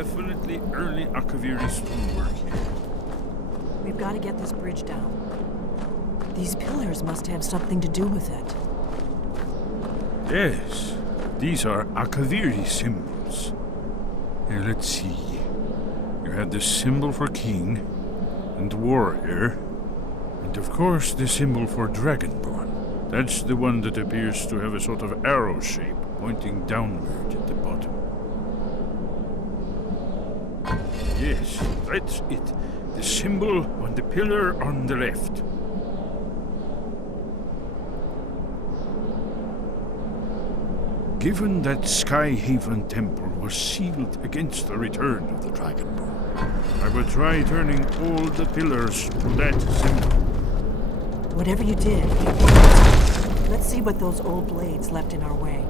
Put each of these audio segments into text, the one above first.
Definitely early Akaviri stonework here. We've got to get this bridge down. These pillars must have something to do with it. Yes, these are Akaviri symbols. Here, let's see. You have the symbol for king and warrior, and of course the symbol for dragonborn. That's the one that appears to have a sort of arrow shape pointing downward at the bottom. Yes, that's it. The symbol on the pillar on the left. Given that Skyhaven Temple was sealed against the return of the Dragonborn, I will try turning all the pillars to that symbol. Whatever you did, let's see what those old blades left in our way.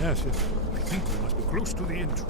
Yes, I think we must be close to the entrance.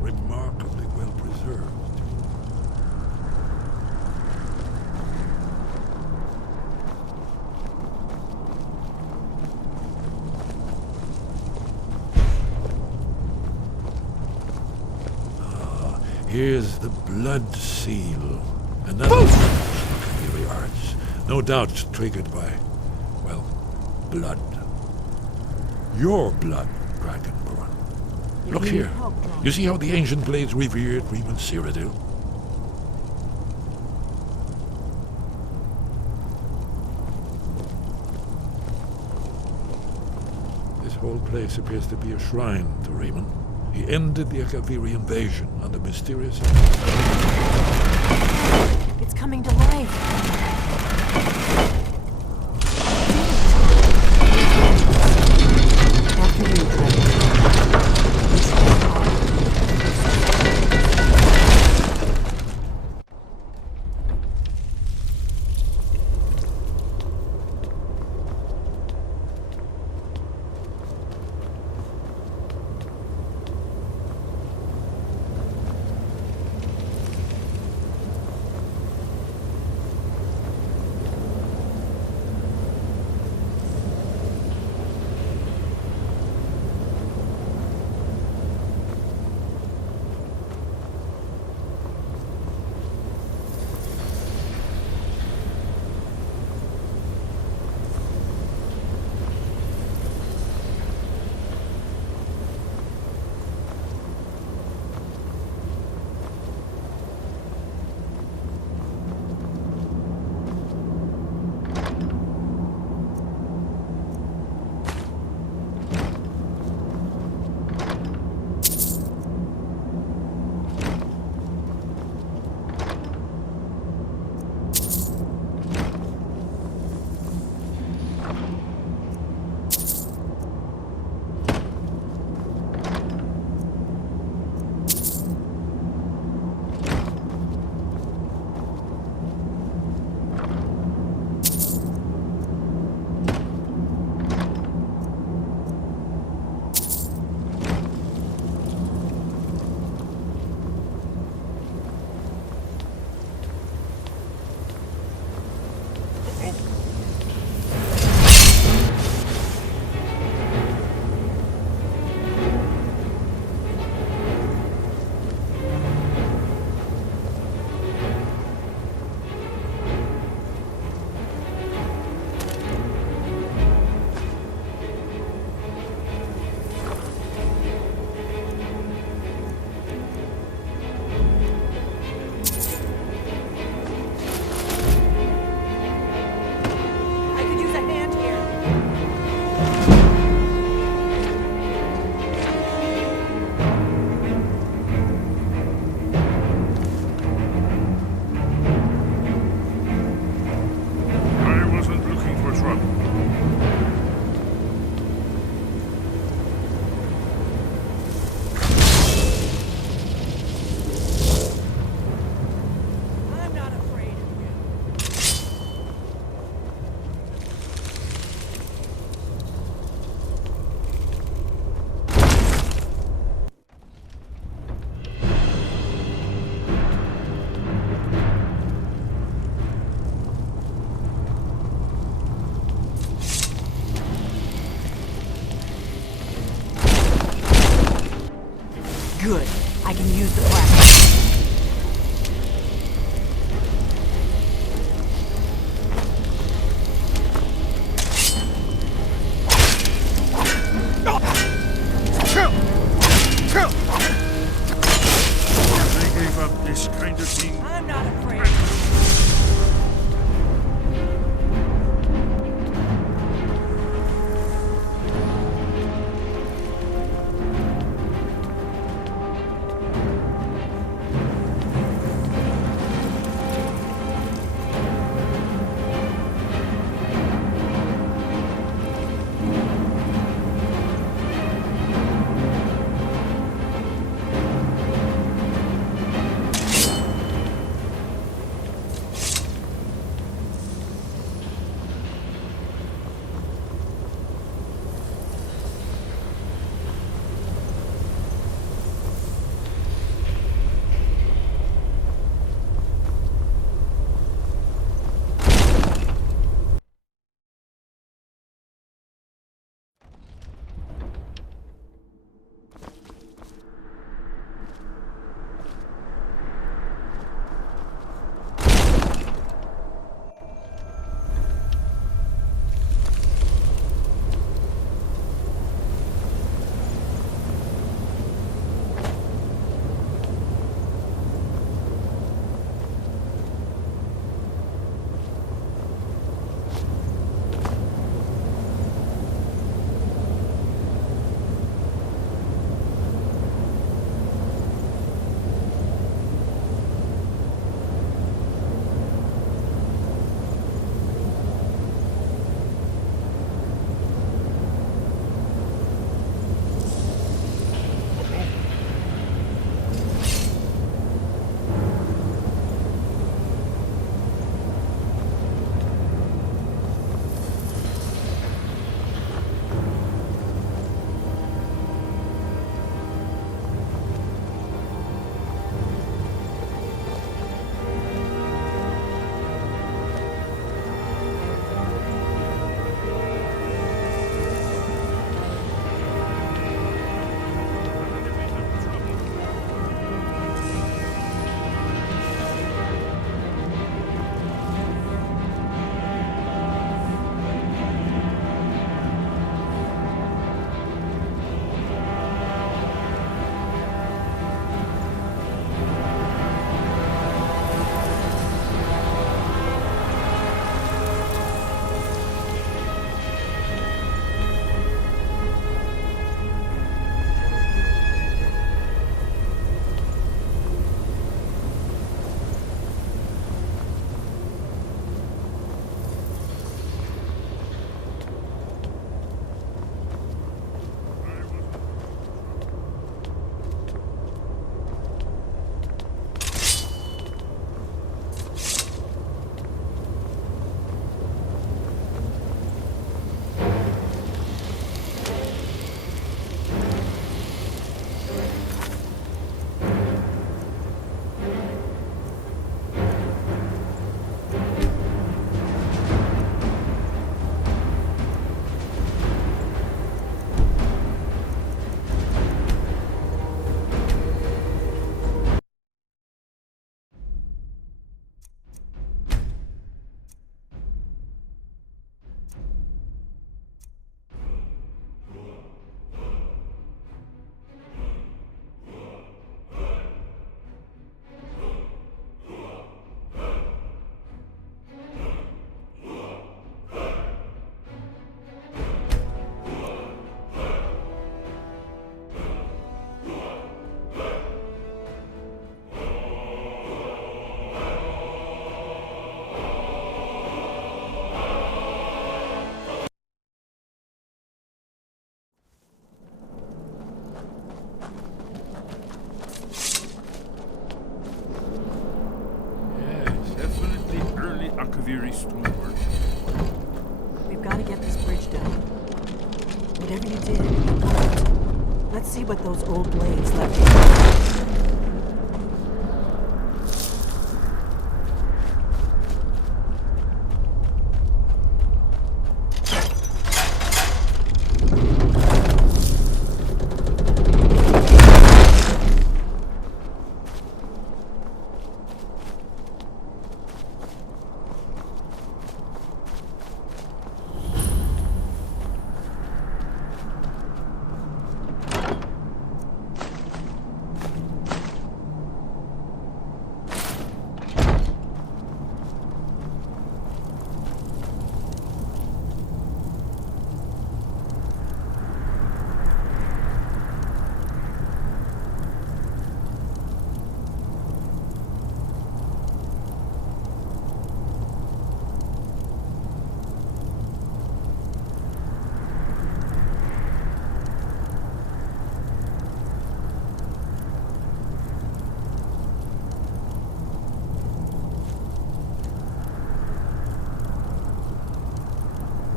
Remarkably well preserved. Here's the blood seal. Another Akaviri arts. No doubt triggered by, well, blood. Your blood, Dragonborn. Look here. You see how the ancient blades revered Riemann Cyrodiil? This whole place appears to be a shrine to Riemann. He ended the Akaviri invasion on the mysterious... It's coming to life. After you, Akaviri stonework. We've got to get this bridge down. Whatever you did, it worked. Let's see what those old blades left behind.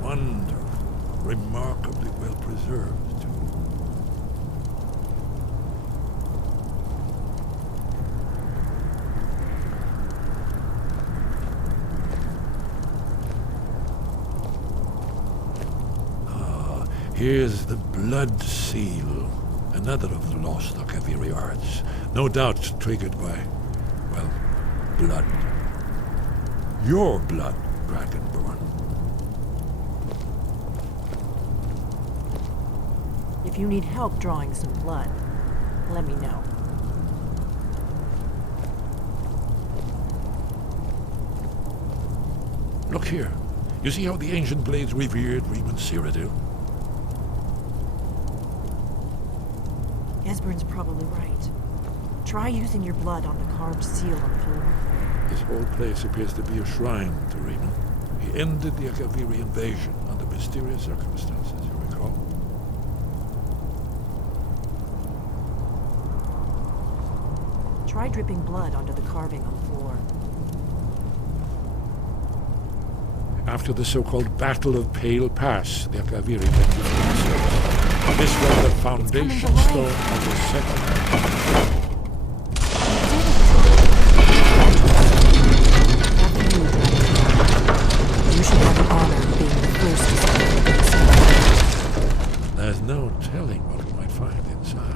Wonderful, remarkably well preserved, too. Here's the blood seal, another of the lost Akaviri arts, no doubt triggered by, well, blood. Your blood, Dragonborn. If you need help drawing some blood, let me know. Look here. You see how the ancient blades revered Reman Cyrodiil? Esbern's probably right. Try using your blood on the carved seal on the floor. This whole place appears to be a shrine to Reman. He ended the Akaviri invasion under mysterious circumstances, you recall? Try dripping blood onto the carving on the floor. After the so-called Battle of Pale Pass, the Akaviri went into service. This was the foundation stone of the settlement. You should have the honor of being the first to settle this. There's no telling what we might find inside.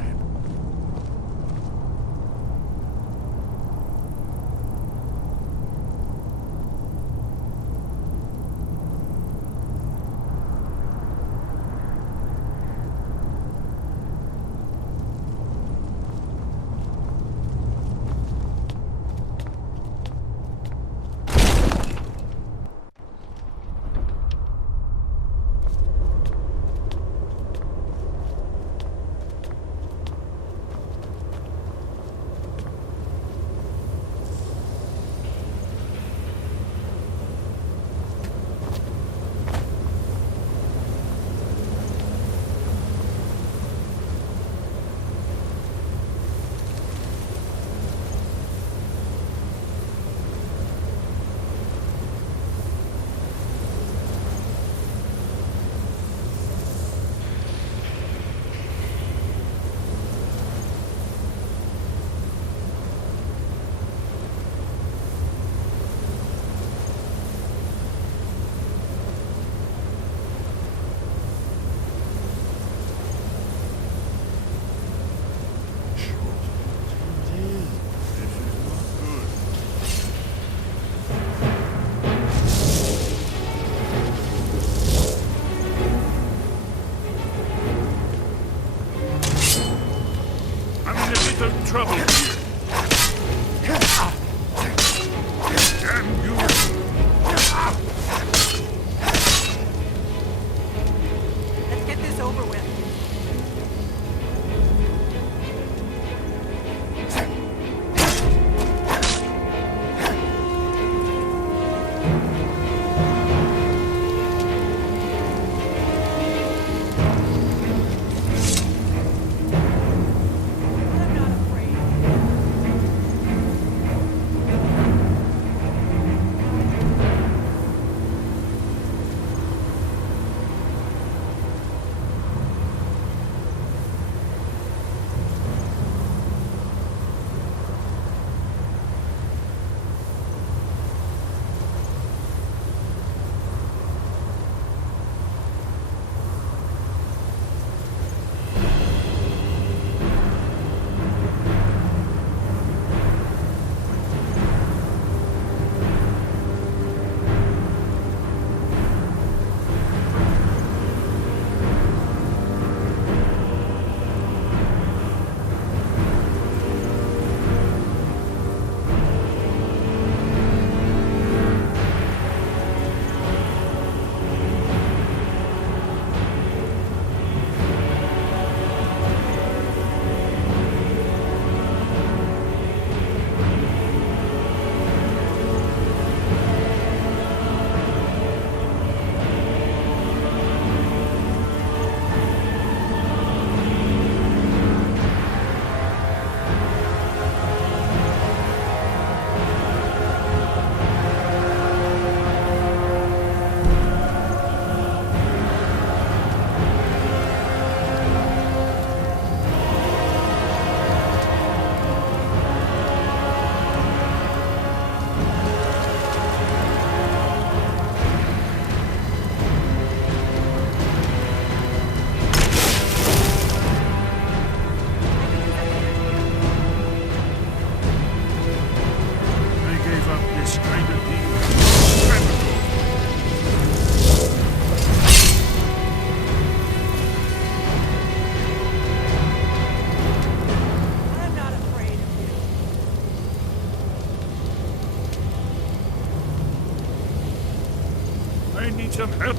I need some help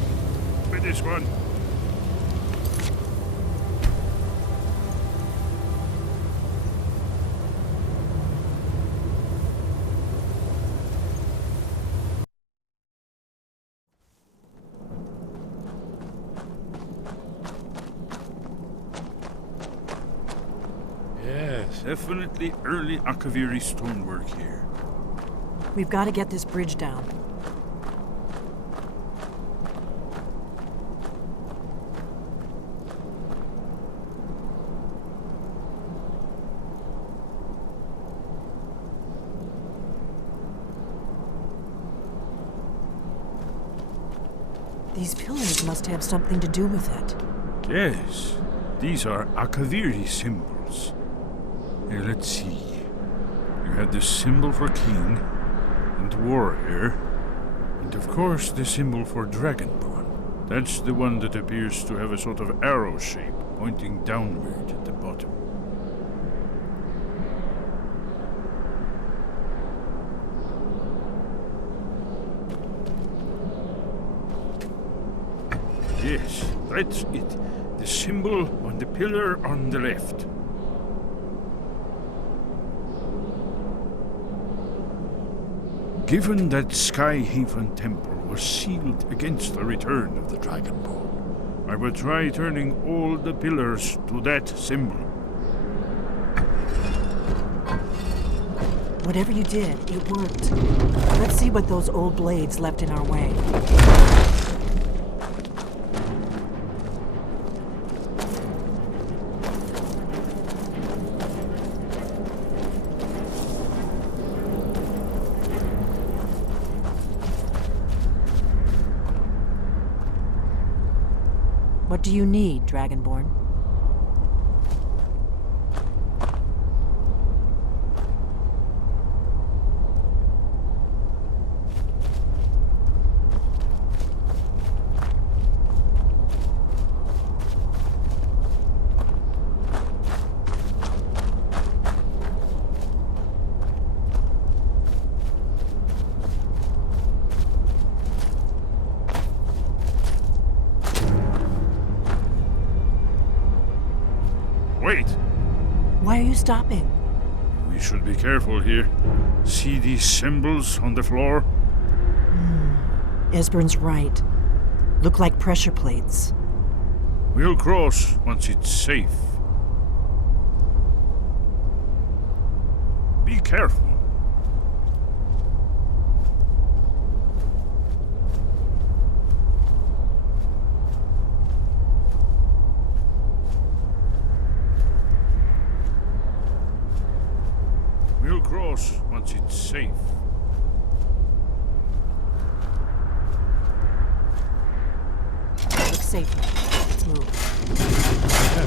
with this one. Yes. Definitely early Akaviri stonework here. We've got to get this bridge down. These pillars must have something to do with it. Yes, these are Akaviri symbols. Here, let's see. You had the symbol for king and warrior, and of course the symbol for dragonborn. That's the one that appears to have a sort of arrow shape pointing downward at the bottom. Yes, that's it. The symbol on the pillar on the left. Given that Skyhaven Temple was sealed against the return of the Dragonborn, I will try turning all the pillars to that symbol. Whatever you did, it worked. Let's see what those old blades left in our way. What do you need, Dragonborn? Wait! Why are you stopping? We should be careful here. See these symbols on the floor? Esbern's right. Look like pressure plates. We'll cross once it's safe. Be careful. We'll cross once it's safe. Looks safe now. Let's move. I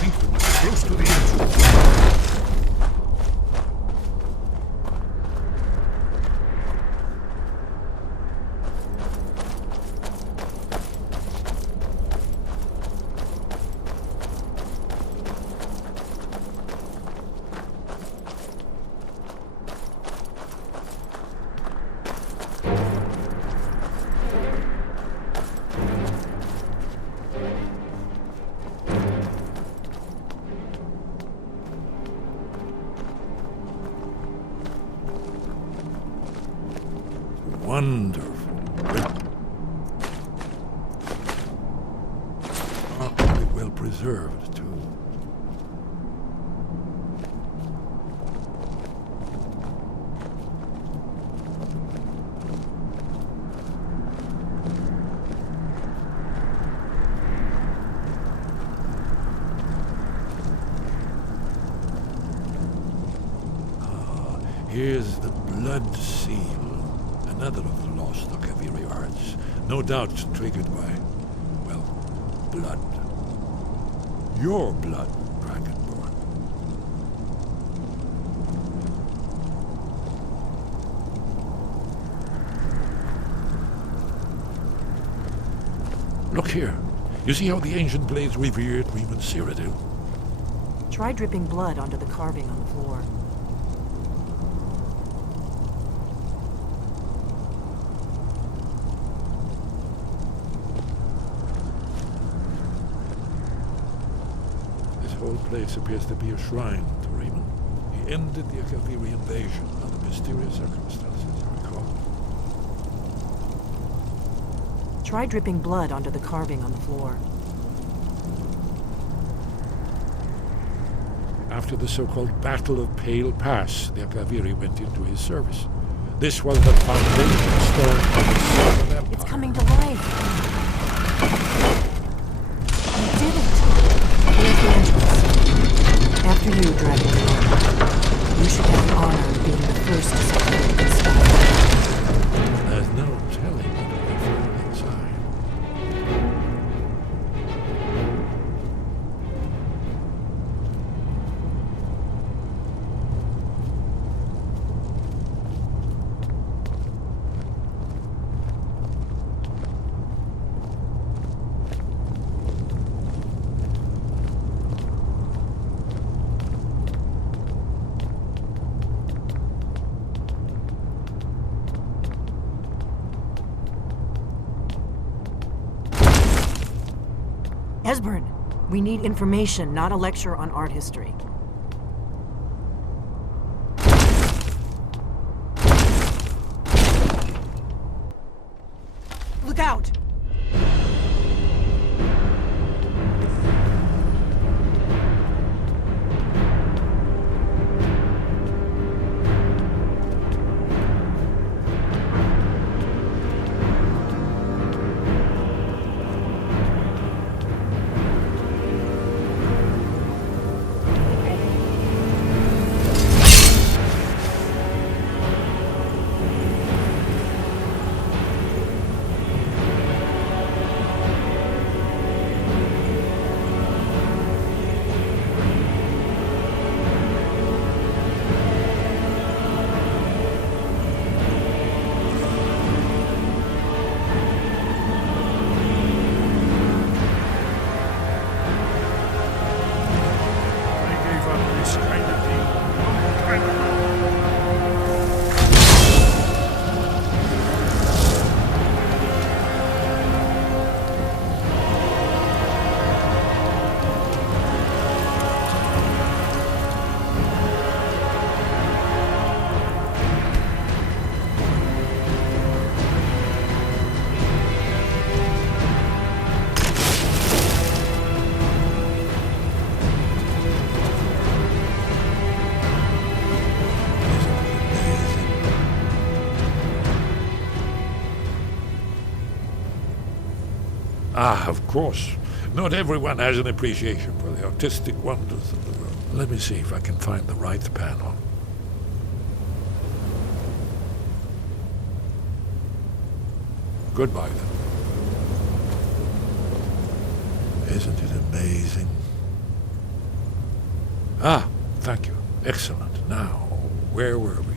think we must be close to the entrance. Wonderful. Remarkably well preserved, too. Here's the blood seal. Another of the lost Akaviri arts. No doubt triggered by, well, blood. Your blood, Dragonborn. Look here. You see how the ancient blades revered even Cyrodiil? Try dripping blood onto the carving on the floor. whole place appears to be a shrine to Raymond. He ended the Akaviri invasion under mysterious circumstances, I recall. Try dripping blood onto the carving on the floor. After the so-called Battle of Pale Pass, the Akaviri went into his service. This was the foundation stone of the Southern Empire. It's coming to life. You did it. Here's the entrance. After you, Dragon. You should have the honor of being the first to secure this spot. There's no telling what we find inside. Esbern, we need information, not a lecture on art history. Look out! Ah, of course. Not everyone has an appreciation for the artistic wonders of the world. Let me see if I can find the right panel. Goodbye, then. Isn't it amazing? Ah, thank you. Excellent. Now, where were we?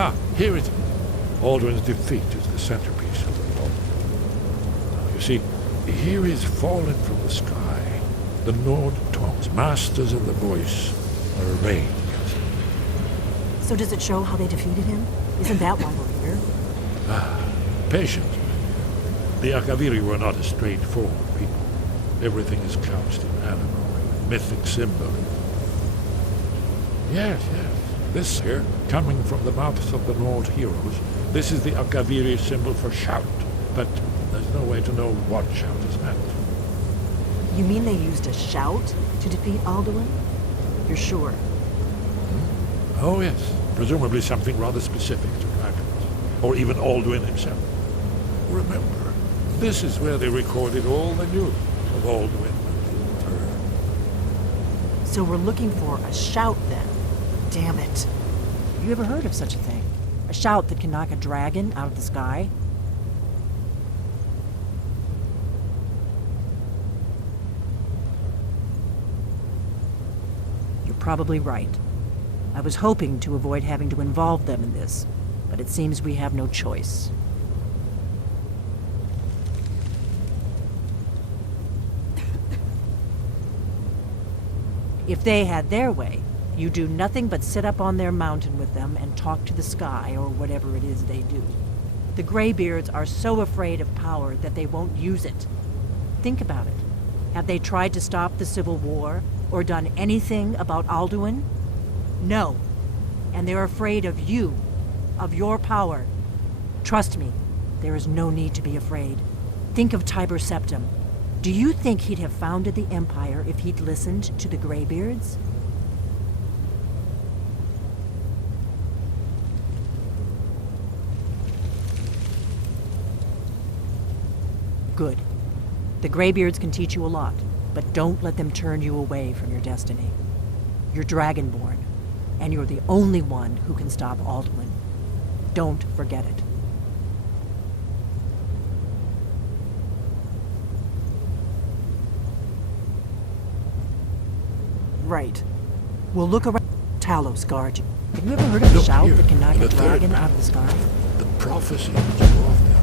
Ah, here it is. Alduin's defeat is the centerpiece of the plot. Now, you see, here is fallen from the sky. The Nord tongues, masters of the voice, are arrayed against him. So does it show how they defeated him? Isn't that why we're here? Ah, patience. The Akaviri were not a straightforward people. Everything is couched in allegory, mythic symbol. Yes, yes. This here, coming from the mouths of the Nord heroes, this is the Akaviri symbol for shout, but there's no way to know what shout is meant. You mean they used a shout to defeat Alduin? You're sure? Oh yes, presumably something rather specific to dragons, or even Alduin himself. Remember, this is where they recorded all they knew of Alduin and his return. So we're looking for a shout then. Damn it. You ever heard of such a thing? A shout that can knock a dragon out of the sky? probably right. I was hoping to avoid having to involve them in this, but it seems we have no choice. If they had their way, you do nothing but sit up on their mountain with them and talk to the sky or whatever it is they do. The Greybeards are so afraid of power that they won't use it. Think about it. Have they tried to stop the Civil War or done anything about Alduin? No. And they're afraid of you, of your power. Trust me, there is no need to be afraid. Think of Tiber Septim. Do you think he'd have founded the Empire if he'd listened to the Greybeards? Good. The Greybeards can teach you a lot, but don't let them turn you away from your destiny. You're Dragonborn, and you're the only one who can stop Alduin. Don't forget it. Right. We'll look around. Talos guard you. Have you ever heard of a Look shout here, that can knock in a the third dragon map. out of the sky? The prophecy was involved in that.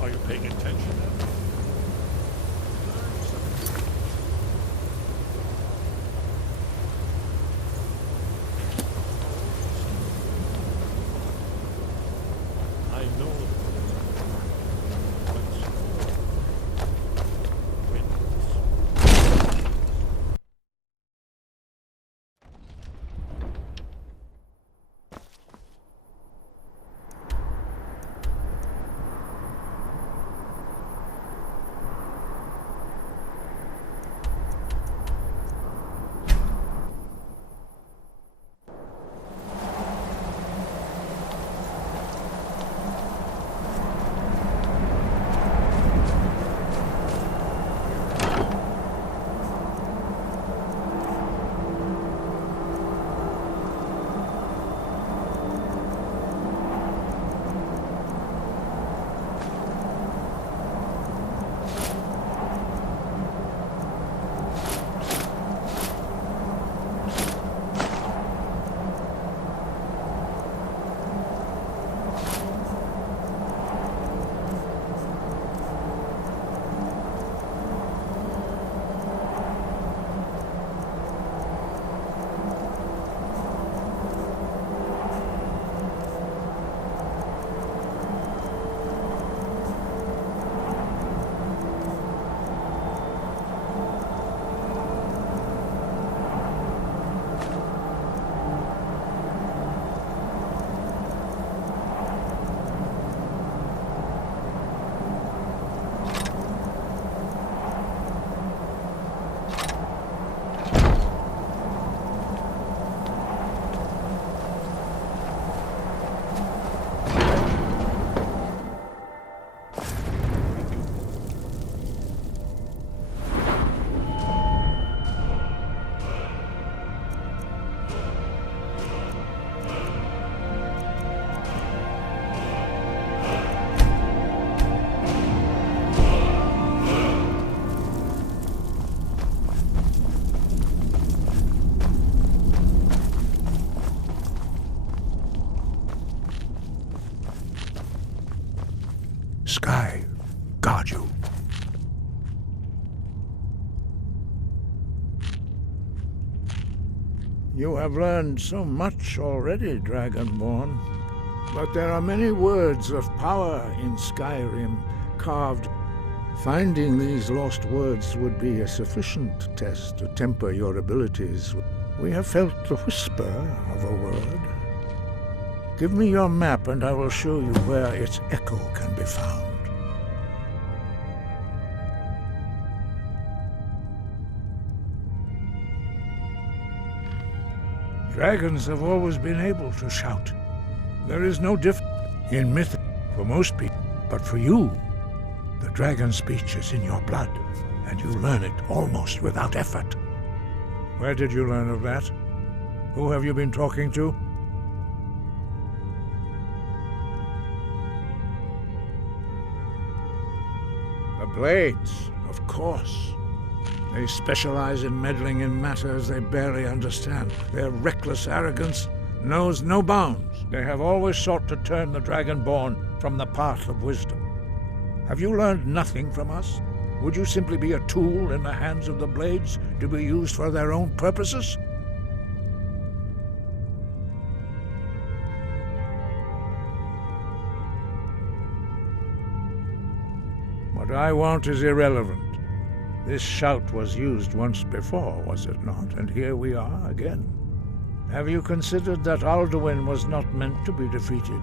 Are you paying attention? I know. Sky, guard you. You have learned so much already, Dragonborn. But there are many words of power in Skyrim carved. Finding these lost words would be a sufficient test to temper your abilities. We have felt the whisper of a word. Give me your map and I will show you where its echo can be found. Dragons have always been able to shout. There is no difference in myth for most people, but for you, the dragon speech is in your blood, and you learn it almost without effort. Where did you learn of that? Who have you been talking to? The Blades, of course. They specialize in meddling in matters they barely understand. Their reckless arrogance knows no bounds. They have always sought to turn the Dragonborn from the path of wisdom. Have you learned nothing from us? Would you simply be a tool in the hands of the Blades to be used for their own purposes? What I want is irrelevant. This shout was used once before, was it not? And here we are again. Have you considered that Alduin was not meant to be defeated?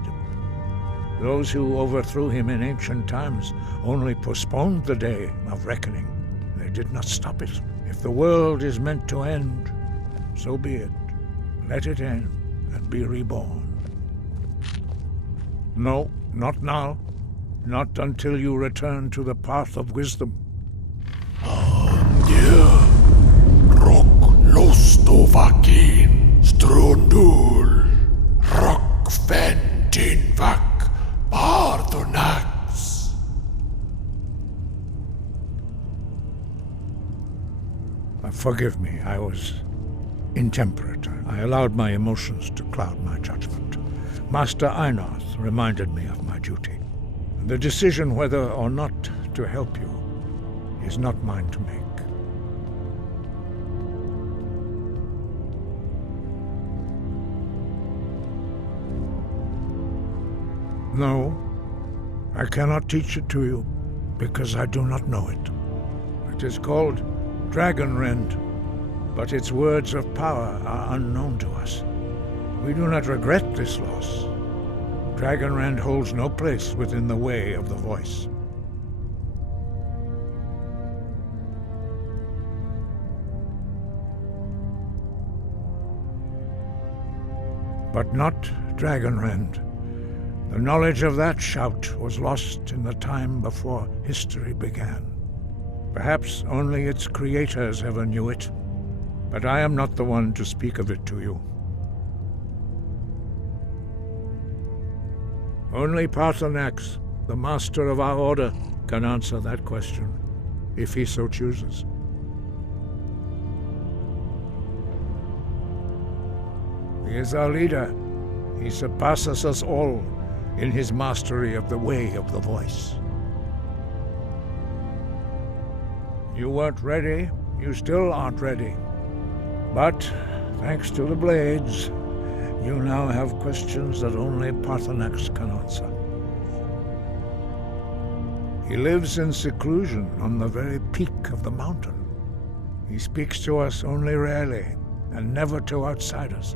Those who overthrew him in ancient times only postponed the day of reckoning. They did not stop it. If the world is meant to end, so be it. Let it end and be reborn. No, not now. Not until you return to the path of wisdom. Rock lostovakin strundul rock ventinvak pardonax. Forgive me, I was intemperate. I allowed my emotions to cloud my judgment. Master Einarth reminded me of my duty. The decision whether or not to help you is not mine to make. No, I cannot teach it to you, because I do not know it. It is called Dragonrend, but its words of power are unknown to us. We do not regret this loss. Dragonrend holds no place within the way of the voice. But not Dragonrend. The knowledge of that shout was lost in the time before history began. Perhaps only its creators ever knew it, but I am not the one to speak of it to you. Only Paarthurnax, the master of our order, can answer that question, if he so chooses. He is our leader. He surpasses us all in his mastery of the way of the voice. You weren't ready. You still aren't ready. But, thanks to the Blades, you now have questions that only Paarthurnax can answer. He lives in seclusion on the very peak of the mountain. He speaks to us only rarely, and never to outsiders.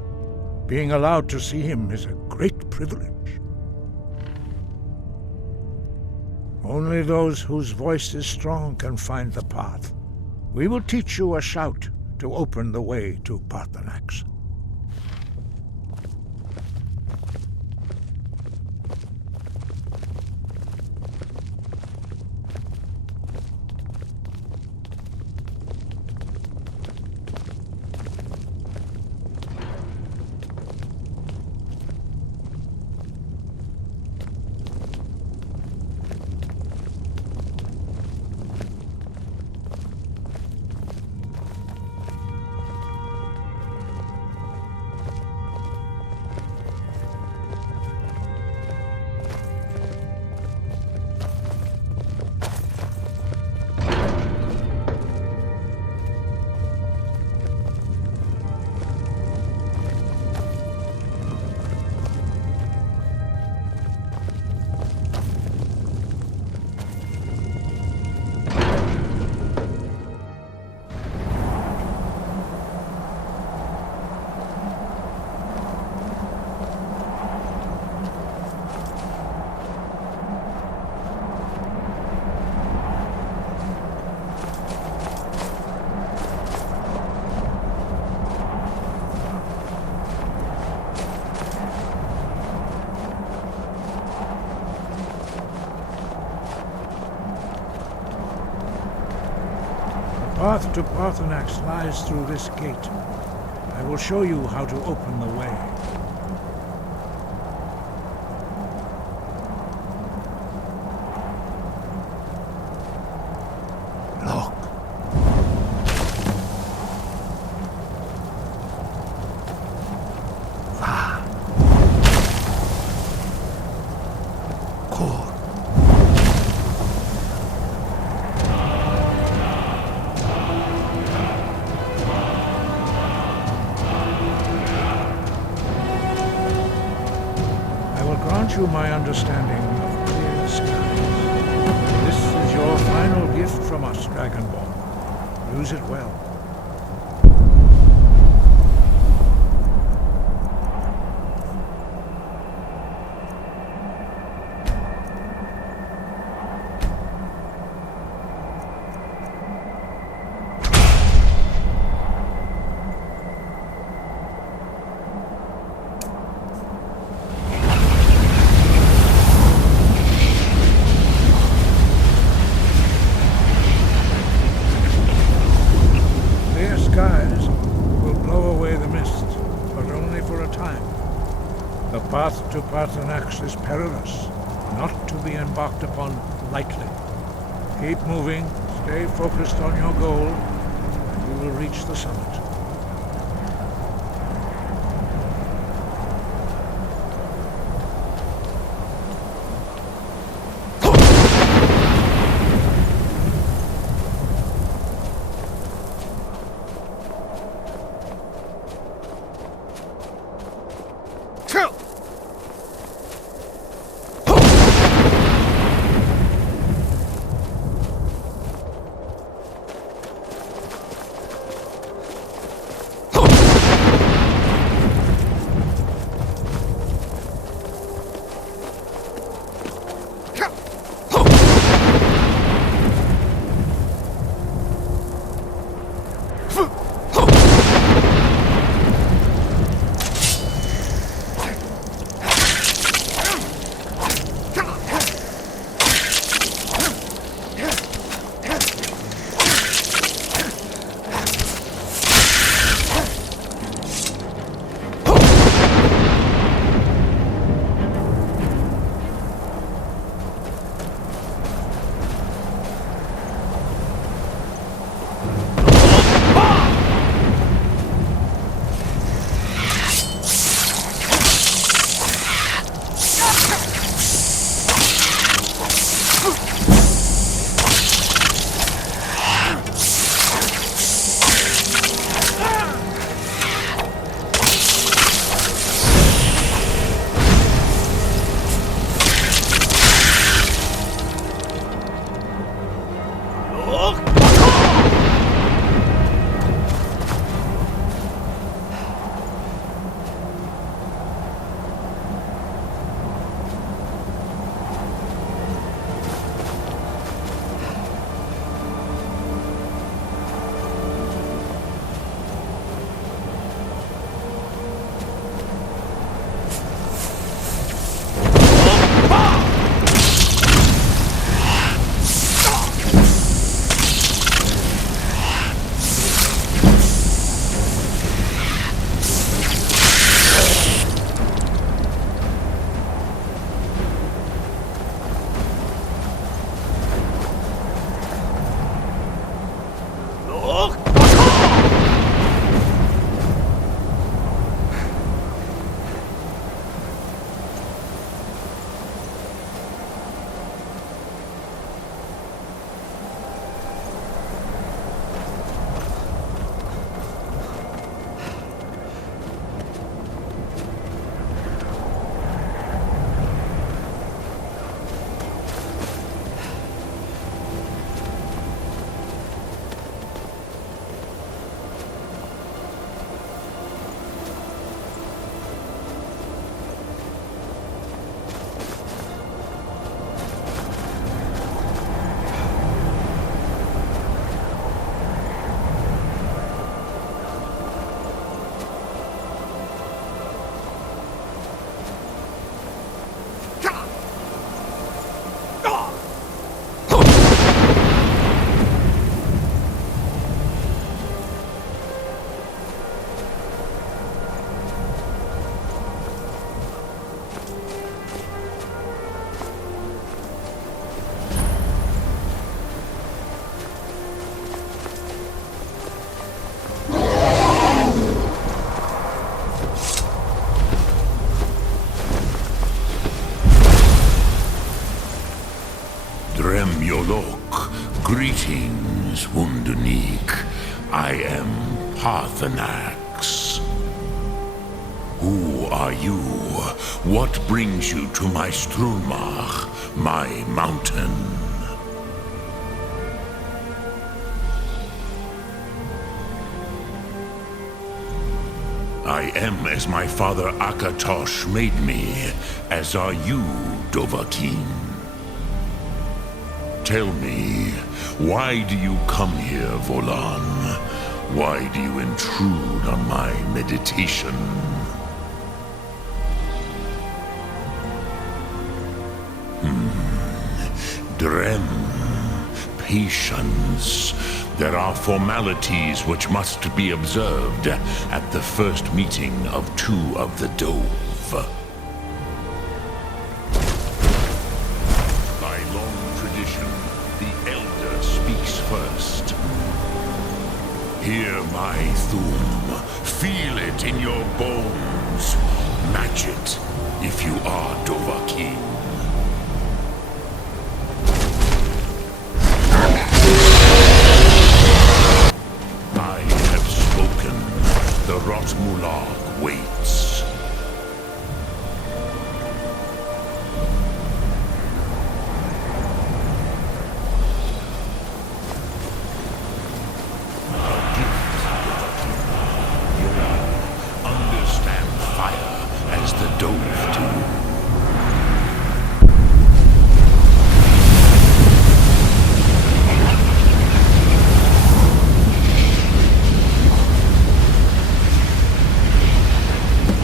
Being allowed to see him is a great privilege. Only those whose voice is strong can find the path. We will teach you a shout to open the way to Paarthurnax. path to Parthenax lies through this gate. I will show you how to open the way. Look. Va. Cor. I will grant you my understanding of clear skies. This is your final gift from us, Dragonborn. Use it well. Clear skies will blow away the mist, but only for a time. The path to Parthenax is perilous, not to be embarked upon lightly. Keep moving, stay focused on your goal, and you will reach the summit. Yolok. Greetings, Wundunik. I am Parthenax. Who are you? What brings you to my Strulmach, my mountain? I am as my father Akatosh made me, as are you, Dovahkiin. Tell me, why do you come here, Volan? Why do you intrude on my meditation? Drem, patience. There are formalities which must be observed at the first meeting of two of the Dove. By long tradition, the Elder speaks first. Hear my Thum. Feel it in your bones. Match it if you are Dovahkiin. I have spoken. The Rotmulag waits. Understand fire as the Dove do.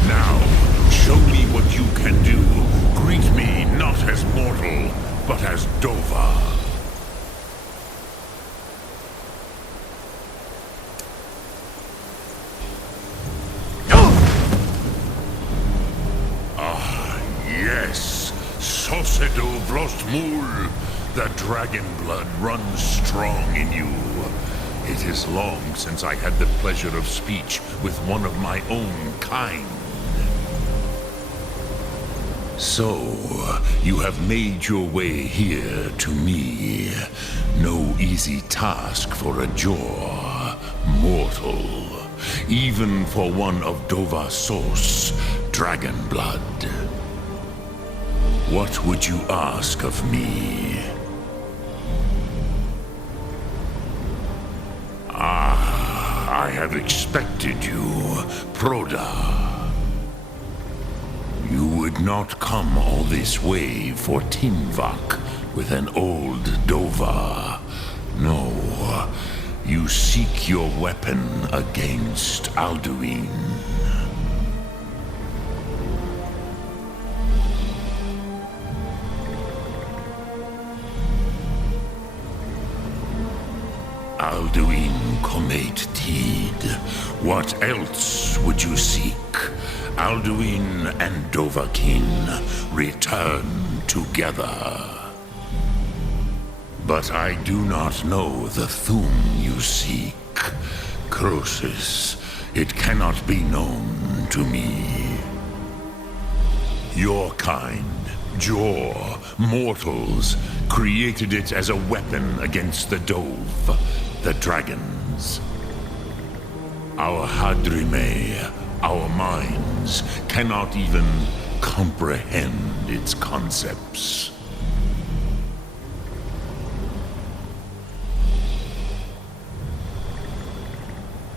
Now, show me what you can do. Greet me not as mortal, but as Dova. Yes, Sosedo Vrostmul. The dragon blood runs strong in you. It is long since I had the pleasure of speech with one of my own kind. So, you have made your way here to me. No easy task for a Jor, mortal. Even for one of Dova Sos, dragon blood. What would you ask of me? I have expected you, Proda. You would not come all this way for Tinvak with an old Dova. No, you seek your weapon against Alduin. Alduin Comet Tid. What else would you seek? Alduin and Dovahkiin return together. But I do not know the Thum you seek. Croesus, it cannot be known to me. Your kind, Jor, mortals, created it as a weapon against the Dove, the dragons. Our Hadrime, our minds, cannot even comprehend its concepts.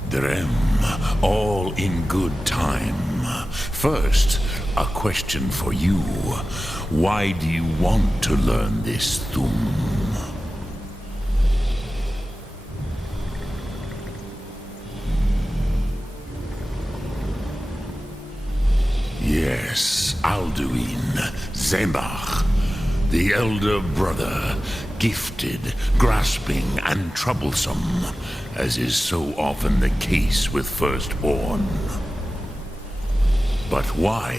Drem, all in good time. First, a question for you. Why do you want to learn this Thum? Yes, Alduin, Zemach, the elder brother, gifted, grasping, and troublesome, as is so often the case with firstborn. But why?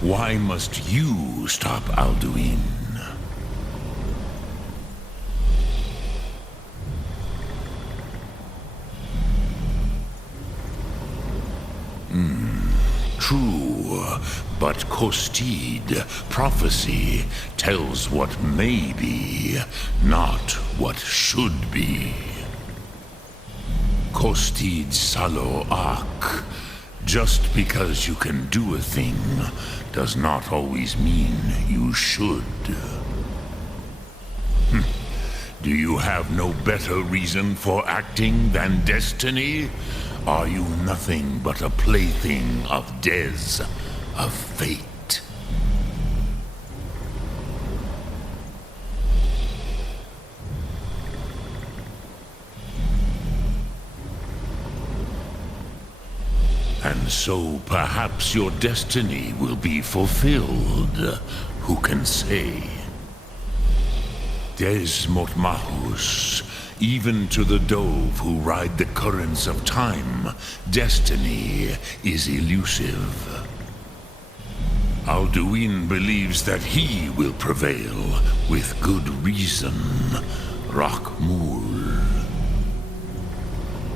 Why must you stop Alduin? True, But Kostid, prophecy, tells what may be, not what should be. Kostid Salo Ak. Just because you can do a thing does not always mean you should. Do you have no better reason for acting than destiny? Are you nothing but a plaything of Des, of fate? And so perhaps your destiny will be fulfilled. Who can say? Des Motmahus, even to the dove who ride the currents of time, destiny is elusive. Alduin believes that he will prevail, with good reason, Rakmul.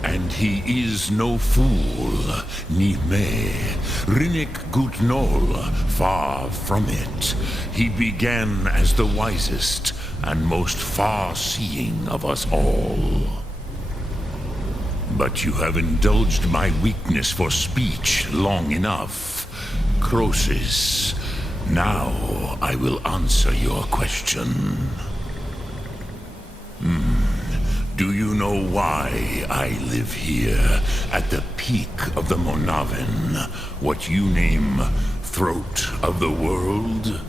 And he is no fool, Nime, Rinnik Gutnol, far from it. He began as the wisest and most far-seeing of us all. But you have indulged my weakness for speech long enough, Croesus. Now I will answer your question. Do you know why I live here, at the peak of the Monavin, what you name Throat of the World?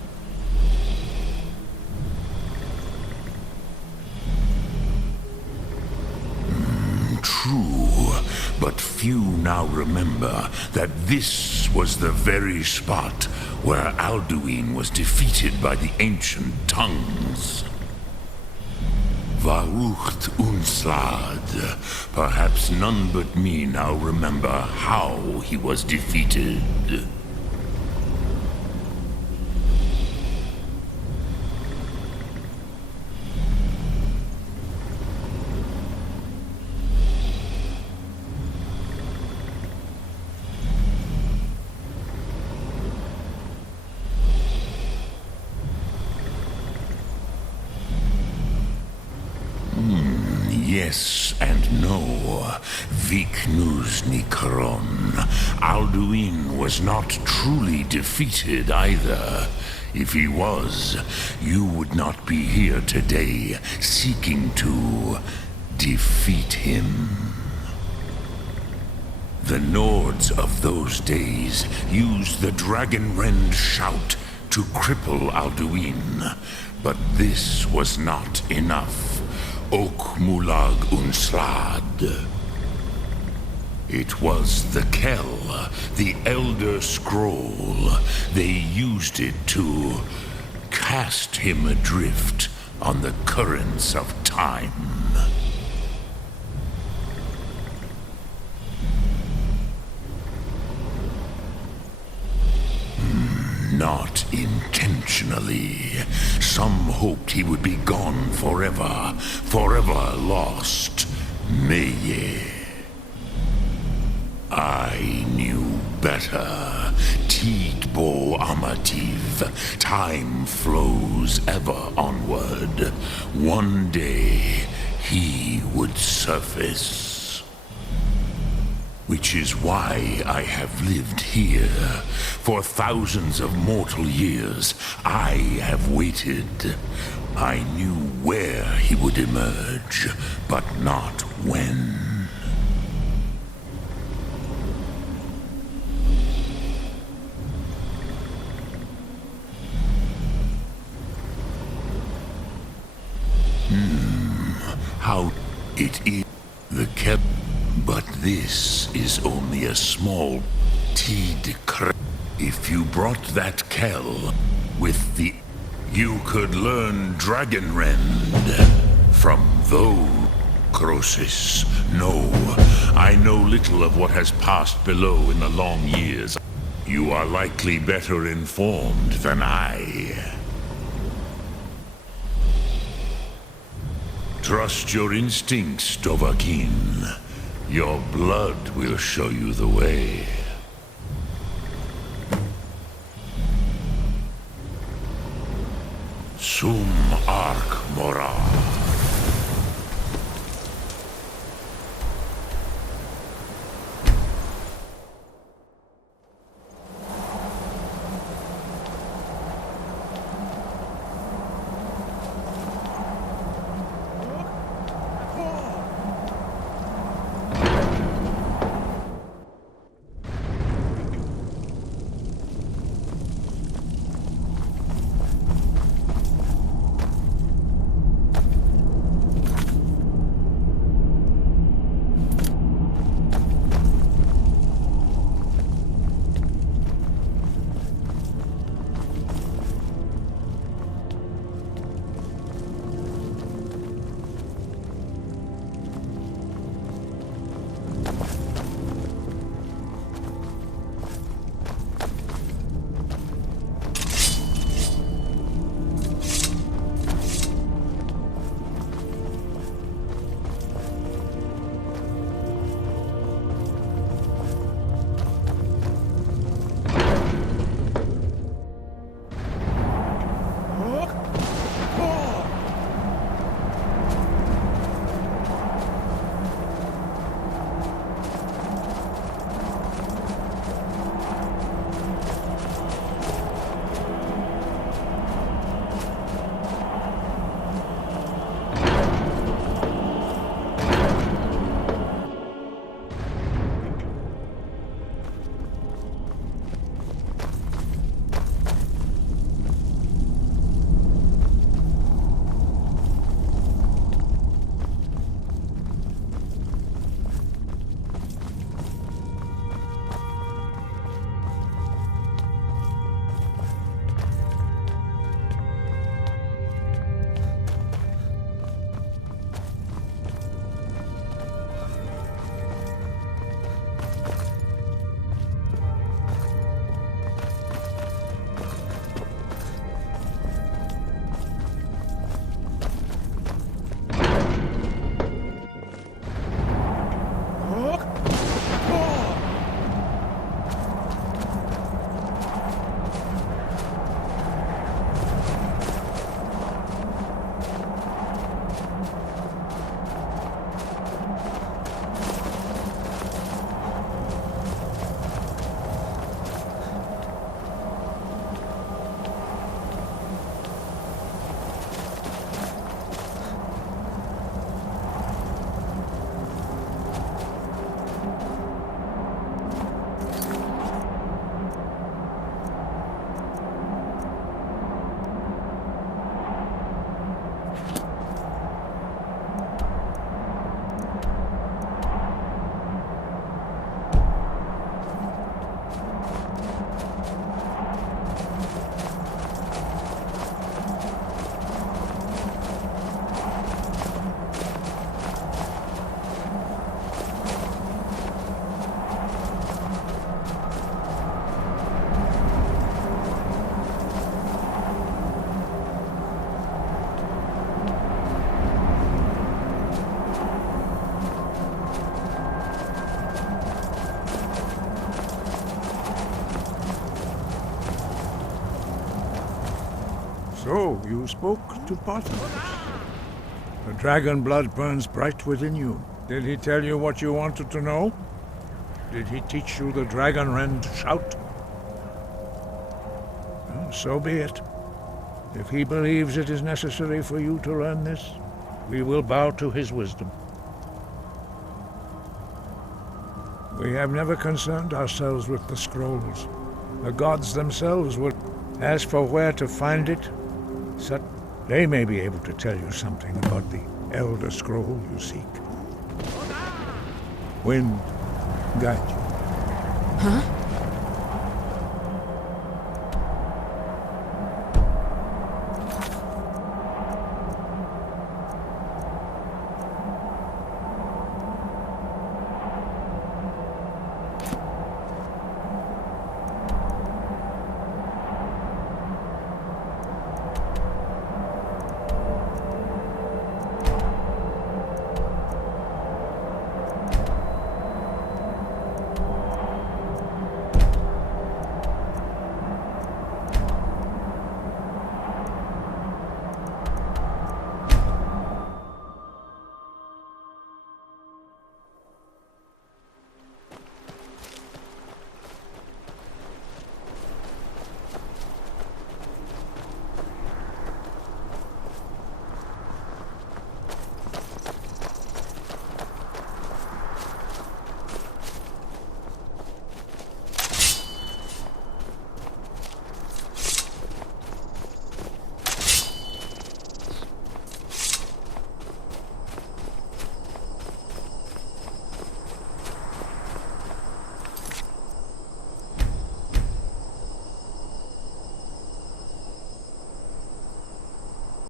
True, but few now remember that this was the very spot where Alduin was defeated by the ancient tongues. Varucht Unslad. Perhaps none but me now remember how he was defeated. Yes and no. Viknus Nikron. Alduin was not truly defeated either. If he was, you would not be here today seeking to defeat him. The Nords of those days used the Dragonrend shout to cripple Alduin, but this was not enough. Ok Mulag Unslad. It was the Kell, the Elder Scroll. They used it to cast him adrift on the currents of time. Not intentionally. Some hoped he would be gone forever, forever lost. Meye. I knew better. Tidbo Amativ. Time flows ever onward. One day, he would surface. Which is why I have lived here. For thousands of mortal years, I have waited. I knew where he would emerge, but not when. How it is the kept. But this is only a small teed. If you brought that Kell with the... You could learn Dragonrend from those. Croesus. No, I know little of what has passed below in the long years. You are likely better informed than I. Trust your instincts, Dovahkiin. Your blood will show you the way. Sum Arc Mora. So, you spoke to Potter. The dragon blood burns bright within you. Did he tell you what you wanted to know? Did he teach you the dragon rend shout? Well, so be it. If he believes it is necessary for you to learn this, we will bow to his wisdom. We have never concerned ourselves with the scrolls. The gods themselves would. As for where to find it, they may be able to tell you something about the Elder Scroll you seek. Wind, guide you. Huh?